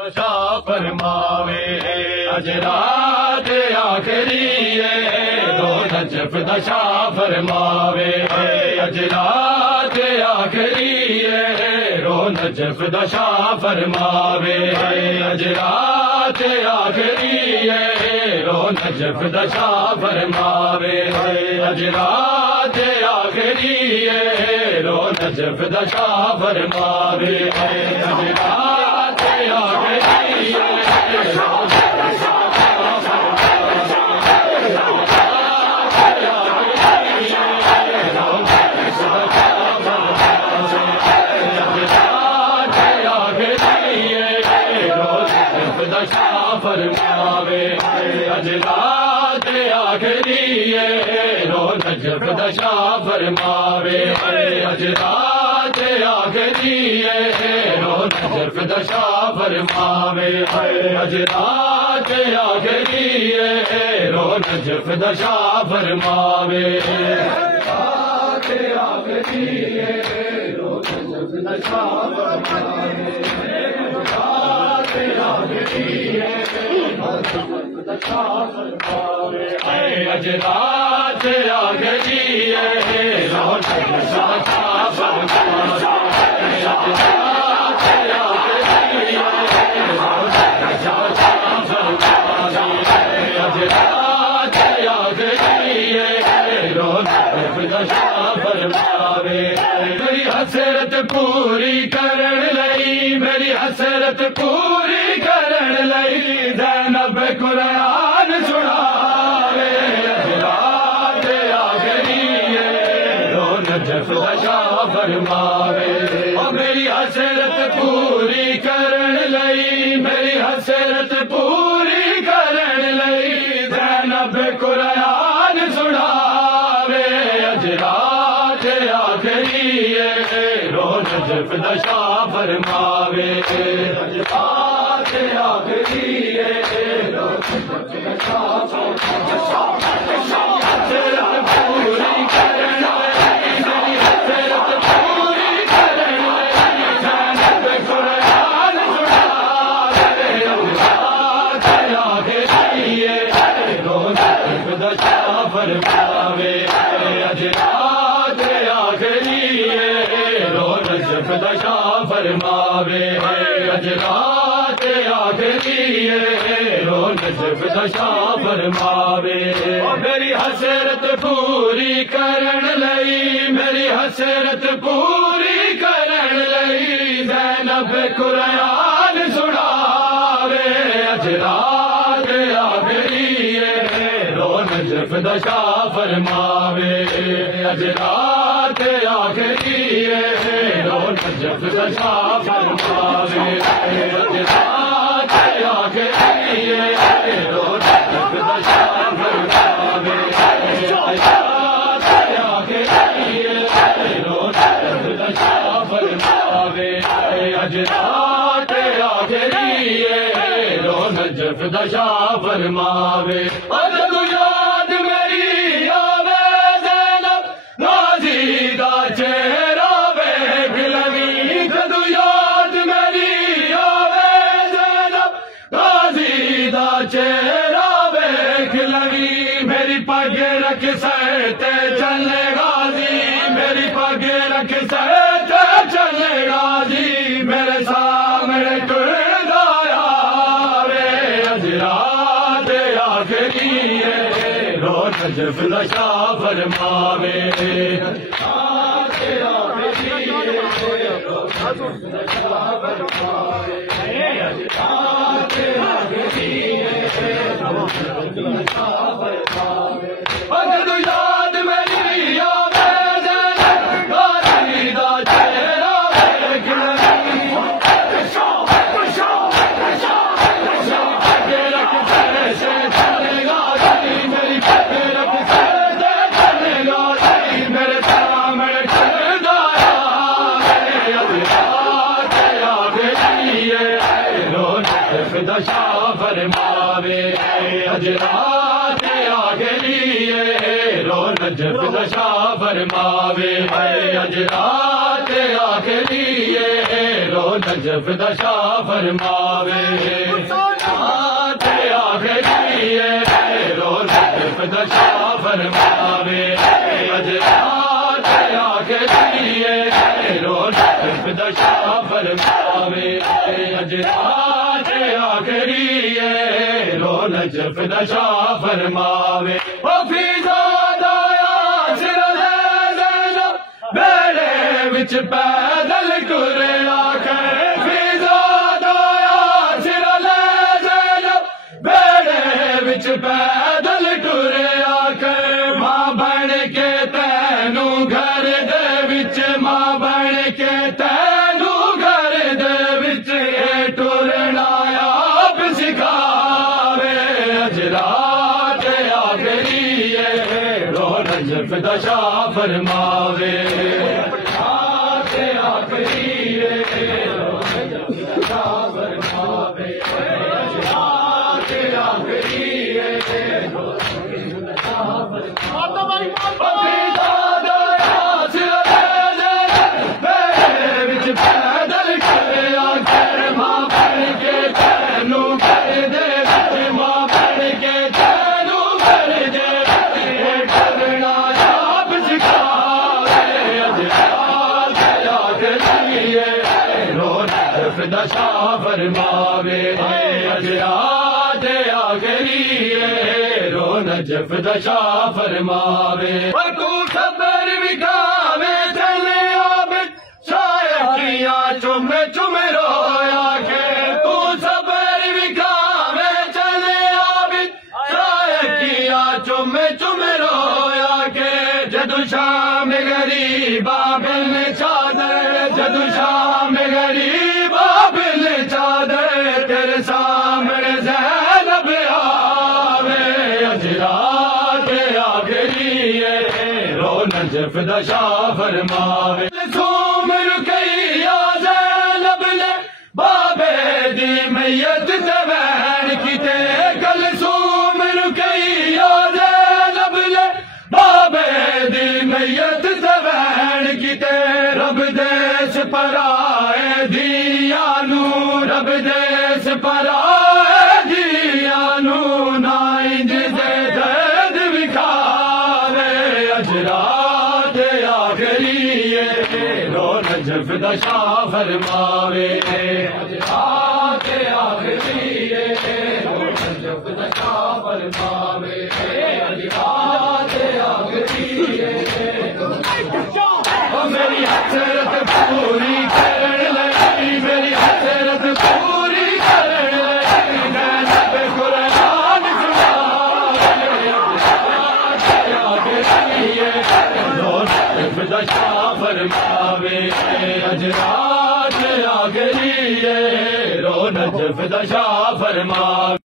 दशा फरमावे अज रात आखिरी रो नजफ दशा फरमावे अज रात आखिरी रो नजफ दशा फरमावे अज रात आखिरी रो नजफ दशा फरमावे अज रात आखिरी रो नजफ दशा फरमावे अज रात फरमावे अज रात आखिरी रो नजफ दशा फरमावे अज रात आखिरी रो नजफ दशा फरमावे अज रात आखिरी रो नजफ दशा फरमावे रात आखिरी रो नजफ दशा फरमावे अज रात आखिरी रो नजफ दशा फरमावे मेरी हसरत पूरी करण लई मेरी हसरत पूरी करण लई ज़ैनब कुरान सुनावे अज रात आखिरी रो नजफ दशा फरमावे मेरी हसरत पूरी करण लई मेरी हसरत पूरी करण लई ज़ैनब कुरान सुनावे अज रात आखिरी रो नजफ दशा फरमावे अज रात आखिरी रो नजफ दशा पूरी करण मेरी हसरत पूरी करण ज़ैनब कुरान सुनावे अज रात आखिरी रो नजफ दशा फरमावे अज रात आखिरी रो नजफ दशा फरमावे अज रात आखिरी रो नजफ दशा फरमावे मेरी हसरत पूरी करण लई मेरी हसरत पूरी करण लई ज़ैनब कुरान सुनावे अज रात आखिरी रो नजफ दशा फरमावे अज रात आखिरी रो नजफ दशा फरमावे अज रात आखिरी रो नजफ दशा फरमावे अज रात आखिरी रो नजफ दशा फरमावे अज रात आखिरी रो नजफ दशा फरमावे याद मेरी आवे ज़ैनब गाज़ी दा चेहरा वेख लवी जदू याद मेरी आवे ज़ैनब गाज़ी दा चेहरा वेख लवी मेरी पग रख सर ते चले गाज़ी मेरी पग रख सर ते चले गाज़ी मेरे सामने टुरदा आवे अज रात आखिरी रो नजफ दशा फरमावे रात आखिरी रो नजफ दशा फरमावे अज रात आखिरी रो नजफ दशा फरमावे जदू याद मेरी आवे ज़ैनब गाज़ी दा चेहरा वेख लवी दशा फरमावे अज रात आखिरी रो नजफ दशा फरमावे अज रात आखिरी रो नजफ दशा फरमावे आखिरी रो नजफ दशा फरमावे अजरात आखिरी रो नजफ दशा फरमावे अजरात आखिरी रो नजफ दशा फरमावे बेड़े विच पैदल टुरे आकर बेड़े विच पैदल टुरे आकर मां बन के तैनू घर दे विच मां बन के तैनू घर दे विच टुरना आप सिखावे अजरात आखिरी रो नजफ दशा फरमावे दशा फरमावे अजरात आखिरी रो नजफ दशा फरमावे तू खबर विखावे चले आबिद शायकिया चुमे चुमे रोया के तू खबर विखावे चले आबिद शायकिया चुमे चुमे रोया के जदू शाम गरीबा बिल चादर जदू शाम गरीबा चादर तेरे सामने ज़ैनब आवे अजरात आखिरी रो नजफ दशा फरमावे सूम रुकैया ज़ैनब ले बाबे दी मैयत तवैन किते कल सूम रुकैया ज़ैनब ले बाबे दी मैयत तवैन किते रब देश पराए दियानू रब देश पराए दियानू नाइंज दे दर्द विखावे अजरात आखिरी रो नजफ दशा फरमावे अजरात आखिरी रो नजफ दशा फरमावे अजरात आखिरी मेरी हसरत पूरी करने लगी मेरी हसरत पूरी करने लगी नैनब कुरान सुनावे दशा फरमावे अजरात आखिरी रो नजफ दशा फरमावे।